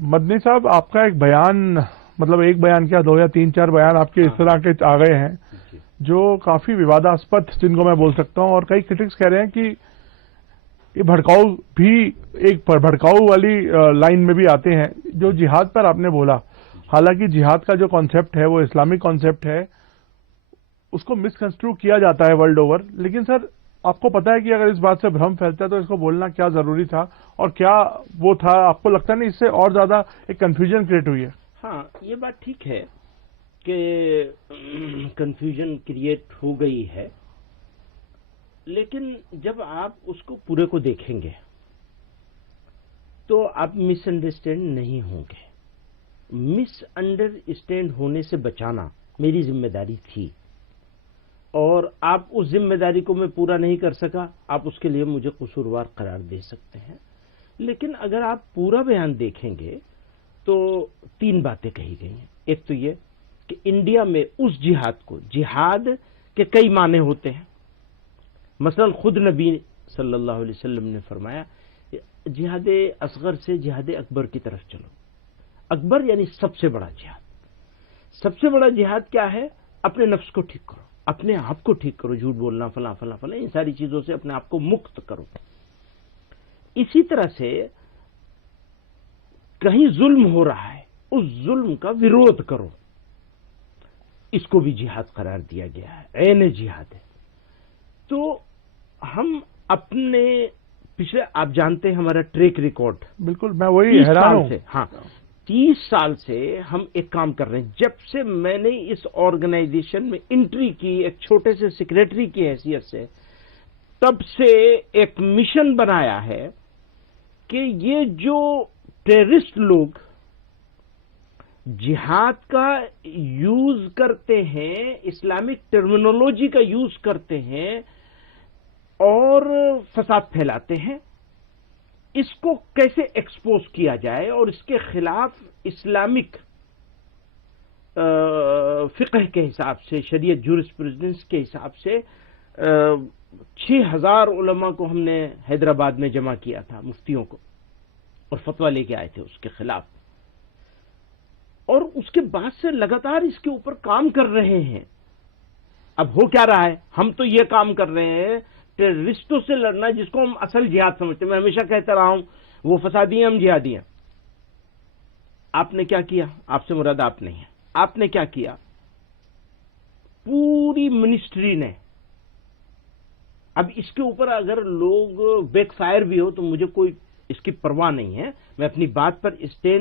مدنی صاحب، آپ کا ایک بیان، مطلب ایک بیان کیا، دو یا تین چار بیان آپ کے اس طرح کے آ گئے ہیں جو کافی وواداسپد، جن کو میں بول سکتا ہوں، اور کئی کرٹکس کہہ رہے ہیں کہ یہ بھڑکاؤ بھی، ایک بھڑکاؤ والی لائن میں بھی آتے ہیں. جو جہاد پر آپ نے بولا، حالانکہ جہاد کا جو کانسیپٹ ہے وہ اسلامک کانسیپٹ ہے، اس کو مس کنسٹرو کیا جاتا ہے ورلڈ اوور. لیکن سر، آپ کو پتا ہے کہ اگر اس بات سے بھرم پھیلتا ہے تو اس کو بولنا کیا ضروری تھا، اور کیا وہ تھا؟ آپ کو لگتا نہیں اس سے اور زیادہ ایک کنفیوژن کریٹ ہوئی ہے؟ ہاں، یہ بات ٹھیک ہے کہ کنفیوژن کریٹ ہو گئی ہے، لیکن جب آپ اس کو پورے کو دیکھیں گے تو آپ مس انڈرسٹینڈ نہیں ہوں گے. مس انڈرسٹینڈ ہونے سے بچانا میری ذمہ داری تھی، اور آپ اس ذمہ داری کو میں پورا نہیں کر سکا، آپ اس کے لیے مجھے قصوروار قرار دے سکتے ہیں. لیکن اگر آپ پورا بیان دیکھیں گے تو تین باتیں کہی گئی ہیں. ایک تو یہ کہ انڈیا میں اس جہاد کو، جہاد کے کئی معنی ہوتے ہیں. مثلا خود نبی صلی اللہ علیہ وسلم نے فرمایا جہاد اصغر سے جہاد اکبر کی طرف چلو. اکبر یعنی سب سے بڑا جہاد. سب سے بڑا جہاد کیا ہے؟ اپنے نفس کو ٹھیک کرو، اپنے آپ کو ٹھیک کرو، جھوٹ بولنا، فلاں فلاں فلاں، ان ساری چیزوں سے اپنے آپ کو مکت کرو. اسی طرح سے کہیں ظلم ہو رہا ہے، اس ظلم کا ویرودھ کرو، اس کو بھی جہاد قرار دیا گیا ہے، عین جہاد ہے. تو ہم اپنے پچھلے، آپ جانتے ہیں ہمارا ٹریک ریکارڈ، بالکل، میں وہی حیران ہوں. ہاں 30 سال سے ہم ایک کام کر رہے ہیں. جب سے میں نے اس آرگنائزیشن میں انٹری کی ایک چھوٹے سے سیکریٹری کی حیثیت سے، تب سے ایک مشن بنایا ہے کہ یہ جو ٹیررسٹ لوگ جہاد کا یوز کرتے ہیں، اسلامک ٹرمینولوجی کا یوز کرتے ہیں اور فساد پھیلاتے ہیں، اس کو کیسے ایکسپوز کیا جائے اور اس کے خلاف اسلامک فقہ کے حساب سے، شریعت جورسپروڈنس کے حساب سے 6000 علماء کو ہم نے حیدرآباد میں جمع کیا تھا، مفتیوں کو، اور فتویٰ لے کے آئے تھے اس کے خلاف. اور اس کے بعد سے لگاتار اس کے اوپر کام کر رہے ہیں. اب ہو کیا رہا ہے؟ ہم تو یہ کام کر رہے ہیں ٹیررسٹوں سے لڑنا، جس کو ہم اصل جہاد سمجھتے ہیں. میں ہمیشہ کہتا رہا ہوں وہ فسادی ہیں، ہم جہادی ہیں. آپ نے کیا کیا؟ آپ سے مراد آپ نہیں ہے. آپ نے کیا کیا؟ پوری منسٹری نے، اب اس کے اوپر اگر لوگ بیک فائر بھی ہو تو مجھے کوئی اس کی پرواہ نہیں ہے، میں اپنی بات پر اسٹینڈ